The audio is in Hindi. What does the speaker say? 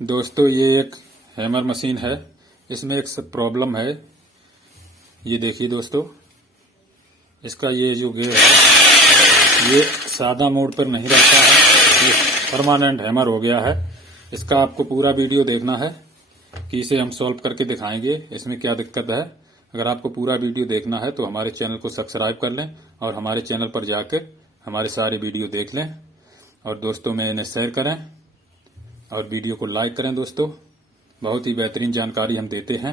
दोस्तों ये एक हैमर मशीन है। इसमें एक प्रॉब्लम है। ये देखिए दोस्तों, इसका ये जो गियर है ये सादा मोड पर नहीं रहता है, ये परमानेंट हैमर हो गया है। इसका आपको पूरा वीडियो देखना है कि इसे हम सॉल्व करके दिखाएंगे इसमें क्या दिक्कत है। अगर आपको पूरा वीडियो देखना है तो हमारे चैनल को सब्सक्राइब कर लें और हमारे चैनल पर जाकर हमारे सारे वीडियो देख लें और दोस्तों में इन्हें शेयर करें और वीडियो को लाइक करें। दोस्तों बहुत ही बेहतरीन जानकारी हम देते हैं।